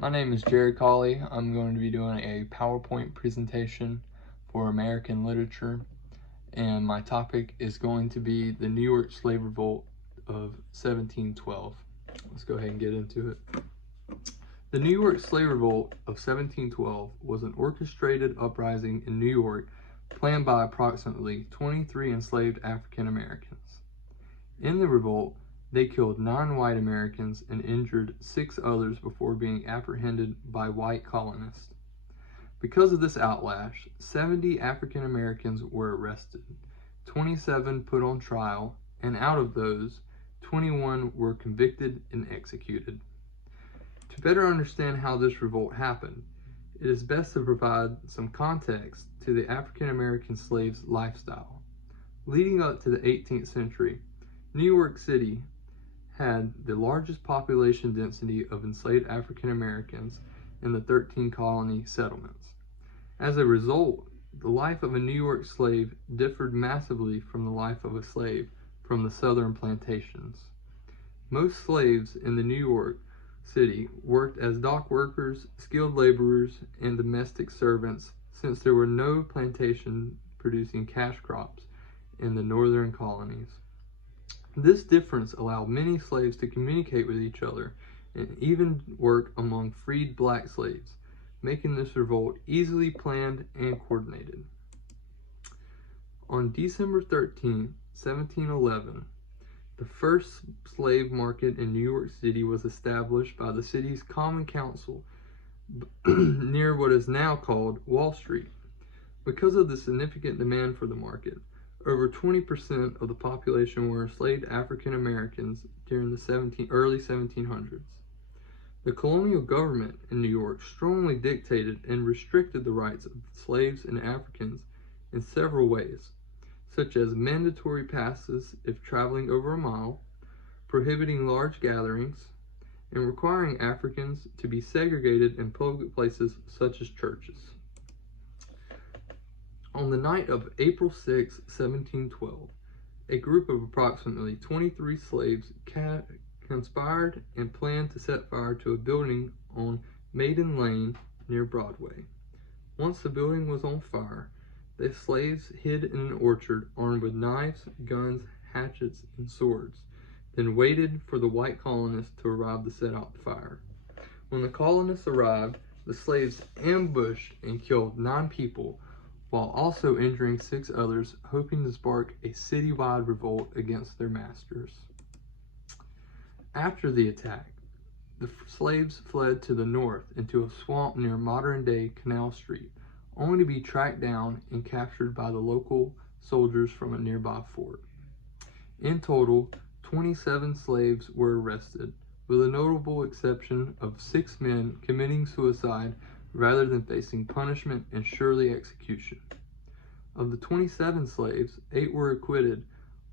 My name is Cauley. I'm going to be doing a PowerPoint presentation for American literature, and my topic is going to be the New York Slave Revolt of 1712. Let's go ahead and get into it. The New York Slave Revolt of 1712 was an orchestrated uprising in New York planned by approximately 23 enslaved African Americans. In the revolt, they killed 9 white Americans and injured 6 others before being apprehended by white colonists. Because of this outlash, 70 African Americans were arrested, 27 put on trial, and out of those, 21 were convicted and executed. To better understand how this revolt happened, it is best to provide some context to the African American slaves' lifestyle. Leading up to the 18th century, New York City had the largest population density of enslaved African Americans in the 13 colony settlements. As a result, the life of a New York slave differed massively from the life of a slave from the southern plantations. Most slaves in the New York City worked as dock workers, skilled laborers, and domestic servants, since there were no plantation producing cash crops in the northern colonies. This difference allowed many slaves to communicate with each other and even work among freed black slaves, making this revolt easily planned and coordinated. On December 13, 1711, the first slave market in New York City was established by the city's Common Council near what is now called Wall Street. Because of the significant demand for the market, over 20% of the population were enslaved African Americans during the early 1700s. The colonial government in New York strongly dictated and restricted the rights of slaves and Africans in several ways, such as mandatory passes if traveling over a mile, prohibiting large gatherings, and requiring Africans to be segregated in public places such as churches. On the night of April 6, 1712, a group of approximately 23 slaves conspired and planned to set fire to a building on Maiden Lane near Broadway. Once the building was on fire, the slaves hid in an orchard armed with knives, guns, hatchets, and swords, then waited for the white colonists to arrive to set out the fire. When the colonists arrived, the slaves ambushed and killed 9 people, while also injuring 6 others, hoping to spark a citywide revolt against their masters. After the attack, the slaves fled to the north into a swamp near modern-day Canal Street, only to be tracked down and captured by the local soldiers from a nearby fort. In total, 27 slaves were arrested, with a notable exception of 6 men committing suicide rather than facing punishment and surely execution. Of the 27 slaves, 8 were acquitted,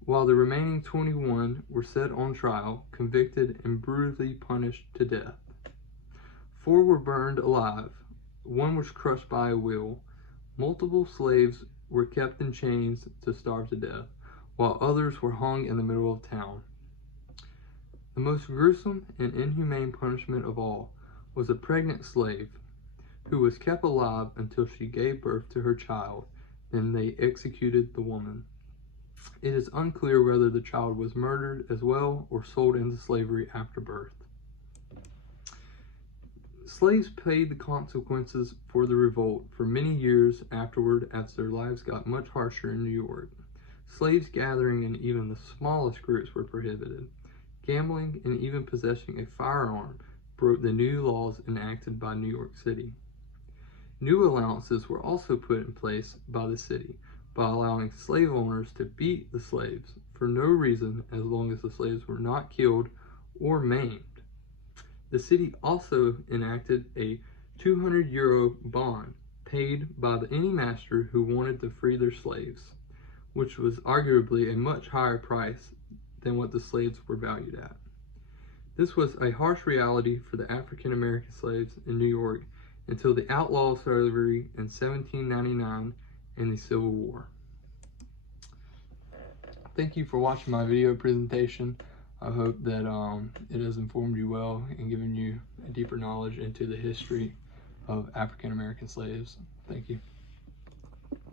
while the remaining 21 were set on trial, convicted, and brutally punished to death. 4 were burned alive, 1 was crushed by a wheel, multiple slaves were kept in chains to starve to death, while others were hung in the middle of town. The most gruesome and inhumane punishment of all was a pregnant slave, who was kept alive until she gave birth to her child, then they executed the woman. It is unclear whether the child was murdered as well or sold into slavery after birth. Slaves paid the consequences for the revolt for many years afterward, as their lives got much harsher in New York. Slaves gathering in even the smallest groups were prohibited. Gambling and even possessing a firearm broke the new laws enacted by New York City. New allowances were also put in place by the city by allowing slave owners to beat the slaves for no reason as long as the slaves were not killed or maimed. The city also enacted a €200 bond paid by any master who wanted to free their slaves, which was arguably a much higher price than what the slaves were valued at. This was a harsh reality for the African American slaves in New York until the outlaw of slavery in 1799 and the Civil War. Thank you for watching my video presentation. I hope that it has informed you well and given you a deeper knowledge into the history of African American slaves. Thank you.